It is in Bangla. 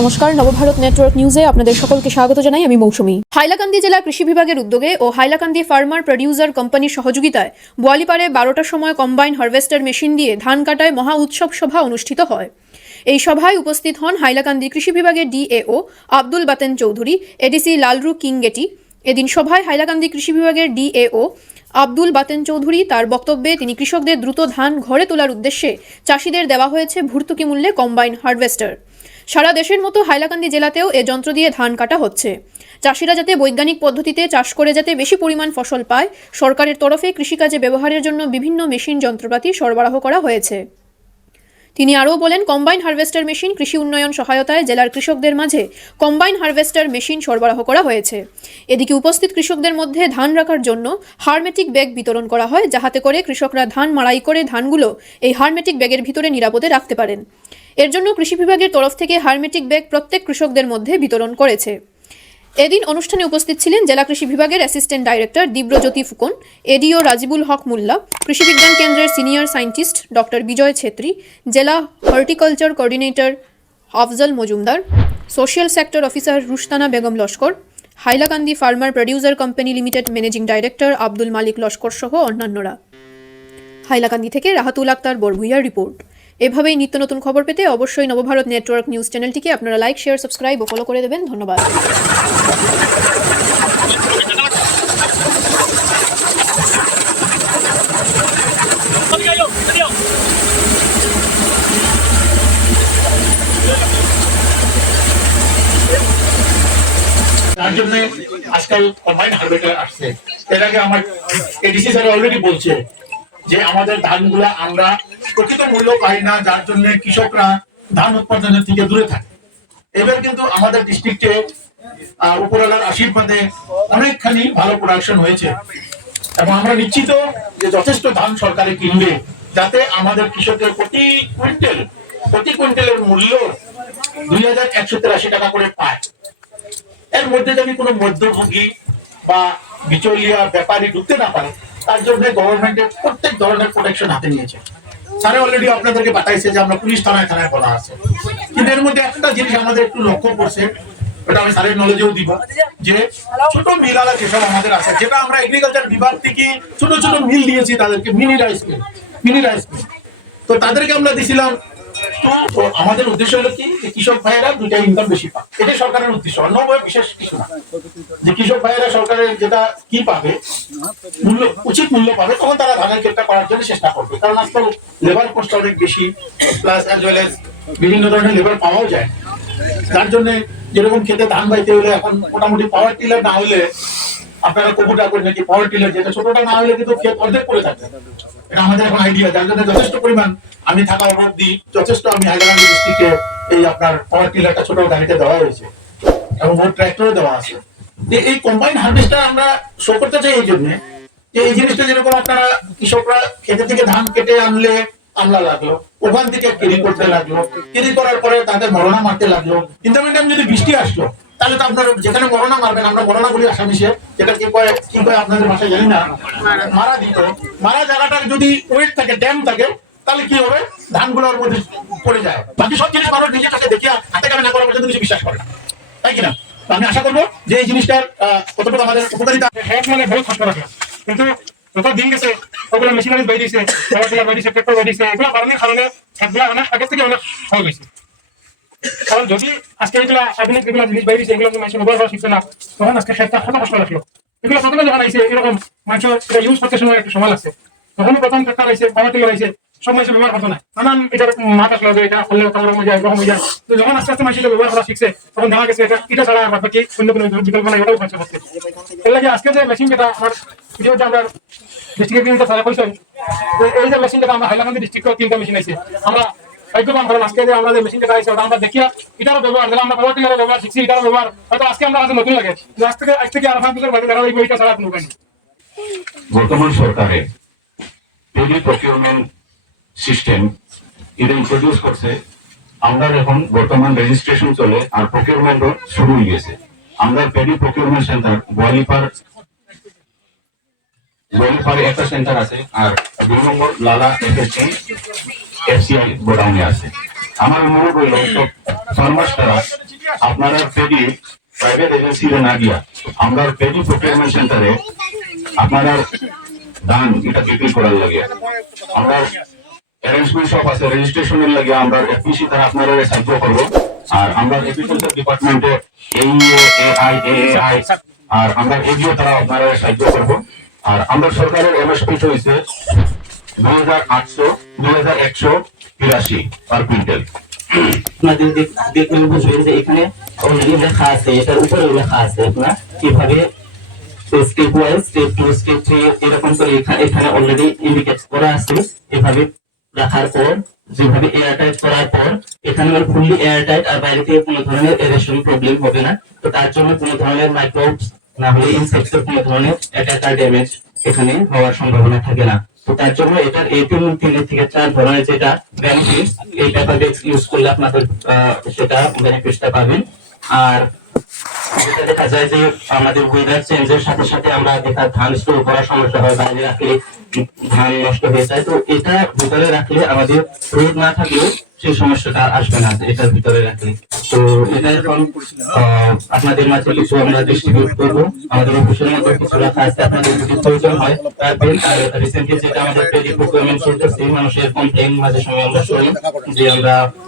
নমস্কার, নবভারত নেটওয়ার্ক নিউজে আপনাদের সকলকে স্বাগত জানাই। আমি মৌসুমী। হাইলাকান্দি জেলা কৃষি বিভাগের উদ্যোগে ও হাইলাকান্দি ফার্মার প্রডিউসার কোম্পানির সহযোগিতায় বোয়ালিপাড়ে 12টার সময় কম্বাইন হারভেস্টার মেশিন দিয়ে ধান কাটায় মহা উৎসব সভা অনুষ্ঠিত হয়। এই সভায় উপস্থিত হন হাইলাকান্দি কৃষি বিভাগের ডিএও আব্দুল বাতেন চৌধুরী, এডিসি লালরু কিংগেটি। এদিন সভায় হাইলাকান্দি কৃষি বিভাগের ডিএও আব্দুল বাতেন চৌধুরী তার বক্তব্যে তিনি কৃষকদের দ্রুত ধান ঘরে তোলার উদ্দেশ্যে চাষিদের দেওয়া হয়েছে ভর্তুকি মূল্যে কম্বাইন হারভেস্টার। সারা দেশের মতো হাইলাকান্দি জেলাতেও এ যন্ত্র দিয়ে ধান কাটা হচ্ছে। চাষিরা যাতে বৈজ্ঞানিক পদ্ধতিতে চাষ করে যাতে বেশি পরিমাণ ফসল পায়, সরকারের তরফে কৃষিকাজে ব্যবহারের জন্য বিভিন্ন মেশিন যন্ত্রপাতি সরবরাহ করা হয়েছে। তিনি আরও বলেন, কম্বাইন হারভেস্টার মেশিন কৃষি উন্নয়ন সহায়তায় জেলার কৃষকদের মাঝে কম্বাইন হারভেস্টার মেশিন সরবরাহ করা হয়েছে। এদিকে উপস্থিত কৃষকদের মধ্যে ধান রাখার জন্য হারমেটিক ব্যাগ বিতরণ করা হয়, যাহাতে করে কৃষকরা ধান মাড়াই করে ধানগুলো এই হারমেটিক ব্যাগের ভিতরে নিরাপদে রাখতে পারেন। এর জন্য কৃষি বিভাগের তরফ থেকে হারমেটিক ব্যাগ প্রত্যেক কৃষকদের মধ্যে বিতরণ করেছে। এদিন অনুষ্ঠানে উপস্থিত ছিলেন জেলা কৃষি বিভাগের assistant director Dibrajyoti Phukan, ADO Rajibul Haque Molla, কৃষি বিজ্ঞান কেন্দ্রের senior scientist doctor Bijay Chhetri, জেলা horticulture coordinator Afzal Majumdar, social sector officer Rustana Begum Laskar, Hailakandi farmer producer company limited managing director Abdul Malik Laskar সহ অন্যান্যরা। হাইলাকান্দি থেকে রাহাতুল আক্তার বরভুইয়ার রিপোর্ট। এভাবেই নিত্য নতুন খবর পেতে অবশ্যই নবভারত নেটওয়ার্ক নিউজ চ্যানেলটিকে আপনারা লাইক, শেয়ার, সাবস্ক্রাইব ও ফলো করে দেবেন। ধন্যবাদ। তার জন্য আজকাল কম্বাইন হারভেস্টার আসছে। এর আগে আমার এডিসি স্যার অলরেডি বলছে যে আমাদের ধানগুলা আমরা প্রকৃত মূল্য পাই না, যার জন্য কৃষকরা ধান উৎপাদনের থেকে দূরে থাকে। এবার কিন্তু আমাদের ডিস্ট্রিক্টে উপরওয়ালার আশীর্বাদে অনেকখানি ভালো প্রোডাকশন হয়েছে এবং আমরা নিশ্চিত যে যথেষ্ট ধান সরকারে কিনবে, যাতে আমাদের কৃষকের প্রতি কুইন্টালের মূল্য 2183 টাকা করে পায়। এর মধ্যে যদি কোনো মধ্যভোগী বা বিচলিয়া ব্যাপারী ঢুকতে না পারে, তার জন্য গভর্নমেন্টের প্রত্যেক ধরনের প্রোটেকশন হাতে নিয়েছে। স্যারে অলরেডি আপনাদেরকে বাতাইছে যে আমরা পুলিশ থানায় বলা আছে, কিন্তু এর মধ্যে একটা জিনিস আমাদের একটু লক্ষ্য করছে, ওটা আমি স্যারের নলেজেও দিব, যে ছোট মিলালা যেসব আমাদের আছে, যেটা আমরা এগ্রিকালচার বিভাগ থেকে ছোট ছোট মিল দিয়েছি তাদেরকে, মিনি রাইস মিল। তো তাদেরকে আমরা দিছিলাম। তো আমাদের উদ্দেশ্য হলো কি, কৃষক ভাইয়েরা দুইটা ইনকাম বেশি পায়, এটাই সরকারের উদ্দেশ্য, অন্য বিশেষ কিছু না। যে কৃষক ভাইয়েরা সরকারের যেটা কি পাবে, মূল্য, উচিত মূল্য পাবে, তখন তারা ধানের ক্ষেতটা করার জন্য চেষ্টা করবে। কারণ আজকাল লেবার কষ্ট অনেক বেশি, প্লাস অ্যাজ ওয়েল এজ বিভিন্ন ধরনের লেবার পাওয়াও যায়। তার জন্য যেরকম খেতে ধান বাইতে হলে এখন মোটামুটি পাওয়ার টিলার না হলে, আপনারা কবুটা করে নাকি পাওয়ার টিলার, যেটা ছোটটা না হলে কিন্তু ক্ষেত অর্ধেক করে থাকে। এটা আমাদের এখন আইডিয়া, যার জন্য যথেষ্ট পরিমাণ আমি থাকা অবধি যথেষ্ট আমি হাইলাকান্দি ডিস্ট্রিক্টে এই আপনার পাওয়ার টিলারটা ছোট গাড়িতে দেওয়া হয়েছে এবং ওর ট্র্যাক্টরে দেওয়া আছে। এই কম্বাইন হারভেস্টার আমরা শো করতে চাই এই জন্য যে এই জিনিসটা যেরকম আপনারা কৃষকরা খেতে থেকে ধান কেটে আনলে আমলা লাগলো, ওখান থেকে কেরি করতে লাগলো, কেরি করার পরে তাদের মরনা মারতে লাগলো, কিন্তু যদি বৃষ্টি আসলো, তাহলে তো আপনার যেখানে মরনা মারবেন, আমরা মরনা বলি আসামিসে, যেটা কি কয় আপনাদের ভাষায় জানি না, মারা দিত, মারা জায়গাটার যদি ওয়েট থাকে, ড্যাম থাকে, তাহলে কি হবে, ধানগুলোর মধ্যে পড়ে যায়। বাকি সব জিনিস মানুষ নিজের কাছে দেখিয়া হাতে কামে না করার পর্যন্ত কিছু বিশ্বাস করে না, তাই কিনা? আমি আশা করবো যে এই জিনিসটার কতটুকু আমাদের উপকারিতা। মানে বহুত কষ্ট রাখে, কিন্তু যত দিন গেছে ওগুলো মেশিনারি বেরিয়েছে, ট্রাক্টর বেরিয়েছে, এগুলো বাড়ানোর কারণে খেতগুলো অনেক আগে থেকে অনেক হয়ে গেছে। কারণ যদি আজকে এগুলা আধুনিক যেগুলো জিনিস বেরিয়েছে, এগুলো মেশিন ব্যবহার করা শিখছে না, তখন আজকে খেতটা কত কষ্ট লাগলো। এগুলো প্রথমে যখন আইছে এরকম মানুষ এটা ইউজ করতে সময় একটু সময় লাগছে, তখনই প্রথম ট্রাক্টর আইছে, পাওয়ার টিলার আইছে, সব মানুষ ব্যবহার করতো না, নানান এটার মাথা আসলো যে এটা করলে কামড় হয়ে যায়, গরম হয়ে যায়। তো যখন আস্তে আস্তে মানুষ ব্যবহার করা শিখছে, তখন দেখা গেছে এটা ছাড়া আর বাকি অন্য কোনো বিকল্প নাই, ওটাও খরচা করতে। এর লাগে আজকে যে মেশিন যেটা আমার ভিডিও যে আমরা ডিস্ট্রিক্টের সারা পয়সা, এই যে মেশিন যেটা আমরা হাইলাকান্দি ডিস্ট্রিক্টে 3টা মেশিন আছে, আমরা ভাগ্যবান হলাম আজকে যে আমরা যে মেশিন যেটা আছে, আমরা দেখিয়া এটারও ব্যবহার, যেটা আমরা পাওয়ার টিলারও ব্যবহার শিখছি, এটারও ব্যবহার হয়তো আজকে আমরা কাছে নতুন লাগে, আজ থেকে আর 5 বছর বাদে দেখা যাবে এটা ছাড়া কোনো উপায় নেই। বর্তমান সরকারে পেডি প্রকিউরমেন্ট সিস্টেম এটা ইন্ট্রোডিউস করছে। আমরা এখন বর্তমান রেজিস্ট্রেশন চলে আর প্রকিউরমেন্টও শুরু হয়ে গেছে। আমরা পেডি প্রকিউরমেন্ট সেন্টার বোয়ালিপাড় একটা সেন্টার আছে, আর 2 নম্বর লালা এফএসসি এফসিআই গোডাউনে আছে। আমার মনে করল সব ফার্মার্স তারা আপনারা পেডি প্রাইভেট এজেন্সিতে না গিয়া আমরা পেডি প্রকিউরমেন্ট সেন্টারে আপনারা ধান এটা বিক্রি করার লাগে আমরা অ্যারেঞ্জমেন্ট সব আছে রেজিস্ট্রেশনের লাগে আমরা এফপিসি তারা আপনারা সাহায্য করবো আর আমরা এগ্রিকালচার ডিপার্টমেন্টে এআই আর আমরা এগিয়ে তারা আপনারা সাহায্য করবো আর আমরা সরকারের এমএসপি হয়েছে 2,183 পার কুইন্টাল। আপনাদের দেখলে বুঝবেন যে এখানে অলরেডি লেখা আছে, এটার উপরে লেখা আছে আপনার কিভাবে স্টেপ ওয়াইজ, স্টেপ 2, স্টেপ 3 এরকম করে এখানে অলরেডি ইন্ডিকেট করা আছে। এভাবে রাখার পর যেভাবে এয়ার টাইট করার পর এখানে ফুললি এয়ার টাইট আর বাইরে থেকে কোনো ধরনের এরেশন প্রবলেম হবে না। তো তার জন্য কোনো ধরনের মাইক্রোবস না হলে ইনসেক্টসের কোনো ধরনের অ্যাটাকার ড্যামেজ এখানে হওয়ার সম্ভাবনা থাকে না। তো তার জন্য এটার এই 3 থেকে 4 ধরনের যেটা বেনিফিট, এই পেপার ব্যাগস ইউজ করলে আপনাদের সেটা বেনিফিটটা পাবেন। আর যেটা দেখা যায় যে আমাদের ওয়েদার চেঞ্জের সাথে সাথে আমরা দেখা ধান স্টোর করার সমস্যা হয়, বাইরে রাখলে ধান নষ্ট হয়ে যায়। তো এটা ভিতরে রাখলে আমাদের রোদ না থাকলেও সেই সমস্যাটা আসবে না এটার ভিতরে রাখলে। তো এটা এখন আপনাদের মাঝে কিছু আমরা ডিস্ট্রিবিউট করবো। আমাদের অফিসের মধ্যে কিছু রাখা আছে, আপনাদের যদি প্রয়োজন হয় রাখবেন। আর রিসেন্টলি যেটা আমাদের পেডি প্রকিউরমেন্ট চলতেছে, মানুষের কমপ্লেইন মাঝে সময় আমরা শুনি যে আমরা